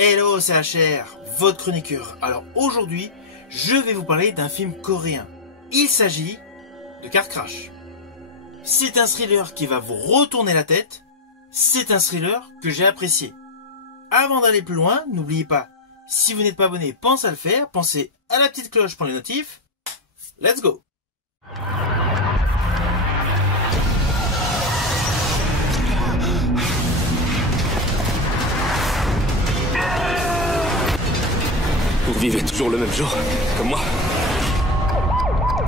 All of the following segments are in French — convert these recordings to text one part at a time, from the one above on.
Hello, c'est HR, votre chroniqueur. Alors aujourd'hui, je vais vous parler d'un film coréen. Il s'agit de Car Crash. C'est un thriller qui va vous retourner la tête. C'est un thriller que j'ai apprécié. Avant d'aller plus loin, n'oubliez pas, si vous n'êtes pas abonné, pensez à le faire. Pensez à la petite cloche pour les notifs. Let's go! Vous vivez toujours le même jour, comme moi.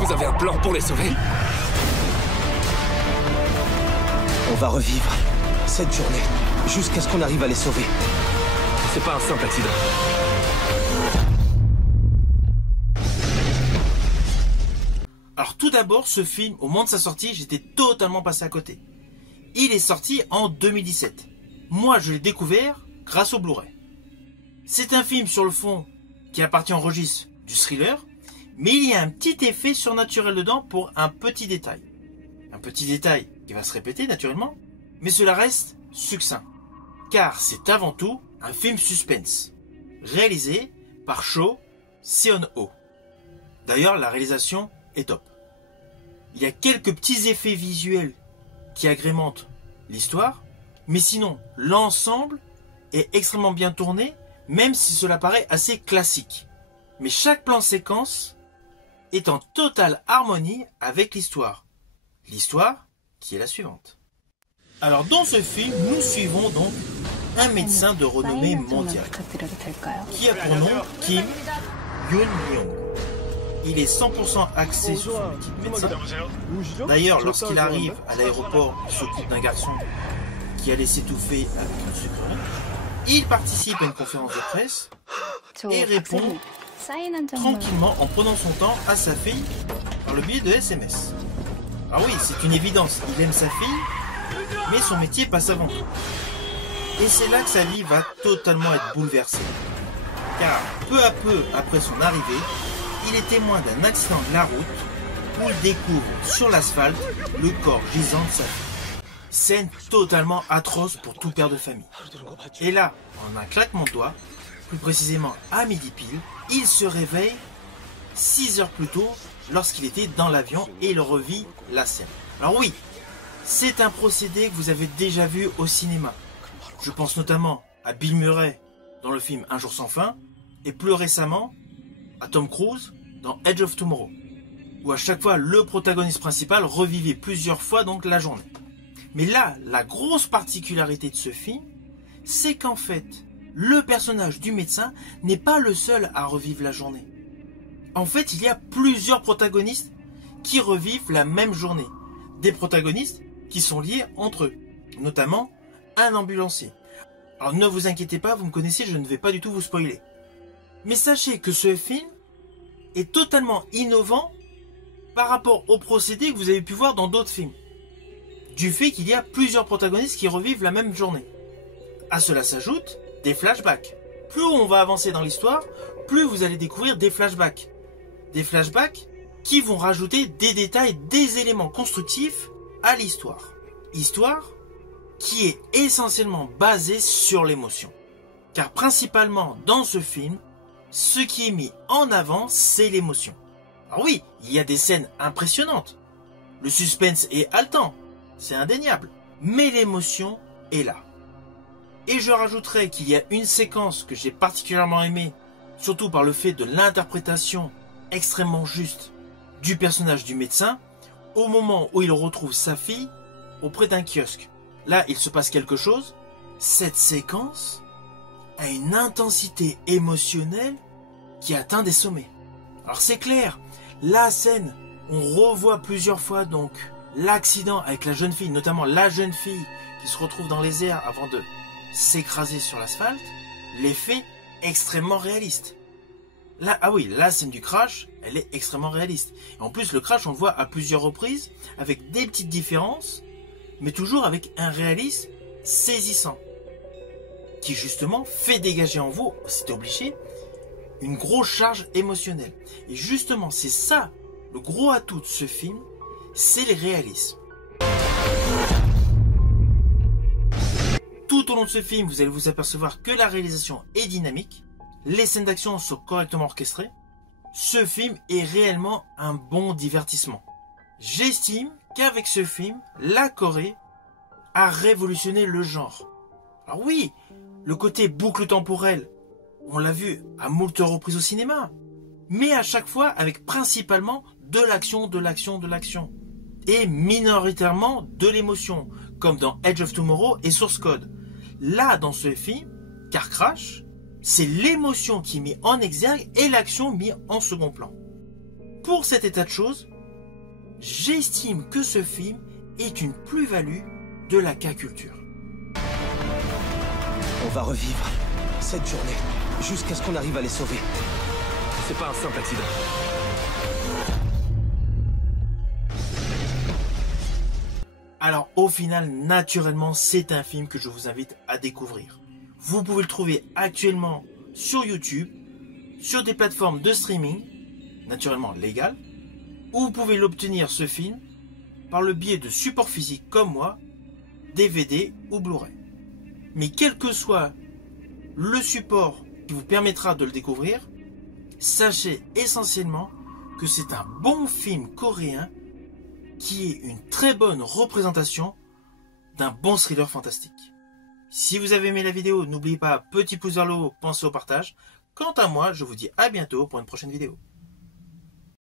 Vous avez un plan pour les sauver? On va revivre cette journée jusqu'à ce qu'on arrive à les sauver. C'est pas un simple accident. Alors tout d'abord, ce film, au moment de sa sortie, j'étais totalement passé à côté. Il est sorti en 2017. Moi, je l'ai découvert grâce au Blu-ray. C'est un film sur le fond qui appartient au registre du thriller, mais il y a un petit effet surnaturel dedans pour un petit détail. Un petit détail qui va se répéter naturellement, mais cela reste succinct. Car c'est avant tout un film suspense, réalisé par Cho Seon-ho. D'ailleurs, la réalisation est top. Il y a quelques petits effets visuels qui agrémentent l'histoire, mais sinon, l'ensemble est extrêmement bien tourné, même si cela paraît assez classique. Mais chaque plan séquence est en totale harmonie avec l'histoire. L'histoire qui est la suivante. Alors dans ce film, nous suivons donc un médecin de renommée mondiale qui a pour nom Kim Yoon-myung. Il est 100% axé sur son métier de médecin. D'ailleurs, lorsqu'il arrive à l'aéroport, il s'occupe d'un garçon qui allait s'étouffer avec une sucrerie. Il participe à une conférence de presse et répond tranquillement en prenant son temps à sa fille par le biais de SMS. Ah oui, c'est une évidence, il aime sa fille, mais son métier passe avant tout. Et c'est là que sa vie va totalement être bouleversée. Car peu à peu après son arrivée, il est témoin d'un accident de la route où il découvre sur l'asphalte le corps gisant de sa fille. Scène totalement atroce pour tout père de famille. Et là, en un claquement de doigts, plus précisément à midi pile, il se réveille 6 heures plus tôt lorsqu'il était dans l'avion et il revit la scène. Alors oui, c'est un procédé que vous avez déjà vu au cinéma. Je pense notamment à Bill Murray dans le film Un jour sans fin et plus récemment à Tom Cruise dans Edge of Tomorrow, où à chaque fois le protagoniste principal revivait plusieurs fois donc la journée. Mais là, la grosse particularité de ce film, c'est qu'en fait, le personnage du médecin n'est pas le seul à revivre la journée. En fait, il y a plusieurs protagonistes qui revivent la même journée. Des protagonistes qui sont liés entre eux, notamment un ambulancier. Alors ne vous inquiétez pas, vous me connaissez, je ne vais pas du tout vous spoiler. Mais sachez que ce film est totalement innovant par rapport au procédé que vous avez pu voir dans d'autres films. Du fait qu'il y a plusieurs protagonistes qui revivent la même journée. À cela s'ajoutent des flashbacks. Plus on va avancer dans l'histoire, plus vous allez découvrir des flashbacks. Des flashbacks qui vont rajouter des détails, des éléments constructifs à l'histoire. Histoire qui est essentiellement basée sur l'émotion. Car principalement dans ce film, ce qui est mis en avant, c'est l'émotion. Alors oui, il y a des scènes impressionnantes. Le suspense est haletant. C'est indéniable, mais l'émotion est là. Et je rajouterai qu'il y a une séquence que j'ai particulièrement aimée, surtout par le fait de l'interprétation extrêmement juste du personnage du médecin, au moment où il retrouve sa fille auprès d'un kiosque. Là, il se passe quelque chose. Cette séquence a une intensité émotionnelle qui atteint des sommets. Alors c'est clair, la scène, on revoit plusieurs fois donc l'accident avec la jeune fille, notamment la jeune fille qui se retrouve dans les airs avant de s'écraser sur l'asphalte, l'effet extrêmement réaliste. Là, ah oui, la scène du crash, elle est extrêmement réaliste. Et en plus, le crash, on le voit à plusieurs reprises, avec des petites différences, mais toujours avec un réalisme saisissant, qui justement fait dégager en vous, c'est obligé, une grosse charge émotionnelle. Et justement, c'est ça, le gros atout de ce film, c'est le réalisme. Tout Tout au long de ce film, vous allez vous apercevoir que la réalisation est dynamique, les scènes d'action sont correctement orchestrées. Ce film est réellement un bon divertissement. J'estime qu'avec ce film, la Corée a révolutionné le genre. Alors oui, le côté boucle temporelle, on l'a vu à moult reprises au cinéma, mais à chaque fois avec principalement de l'action, de l'action, de l'action. Et minoritairement de l'émotion, comme dans Edge of Tomorrow et Source Code. Là, dans ce film, Car Crash, c'est l'émotion qui est mise en exergue et l'action mise en second plan. Pour cet état de choses, j'estime que ce film est une plus-value de la K-culture. On va revivre cette journée jusqu'à ce qu'on arrive à les sauver. C'est pas un simple accident. Alors au final, naturellement, c'est un film que je vous invite à découvrir. Vous pouvez le trouver actuellement sur YouTube, sur des plateformes de streaming, naturellement légales, ou vous pouvez l'obtenir ce film par le biais de supports physiques comme moi, DVD ou Blu-ray. Mais quel que soit le support qui vous permettra de le découvrir, sachez essentiellement que c'est un bon film coréen qui est une très bonne représentation d'un bon thriller fantastique. Si vous avez aimé la vidéo, n'oubliez pas, petit pouce vers le haut, pensez au partage. Quant à moi, je vous dis à bientôt pour une prochaine vidéo.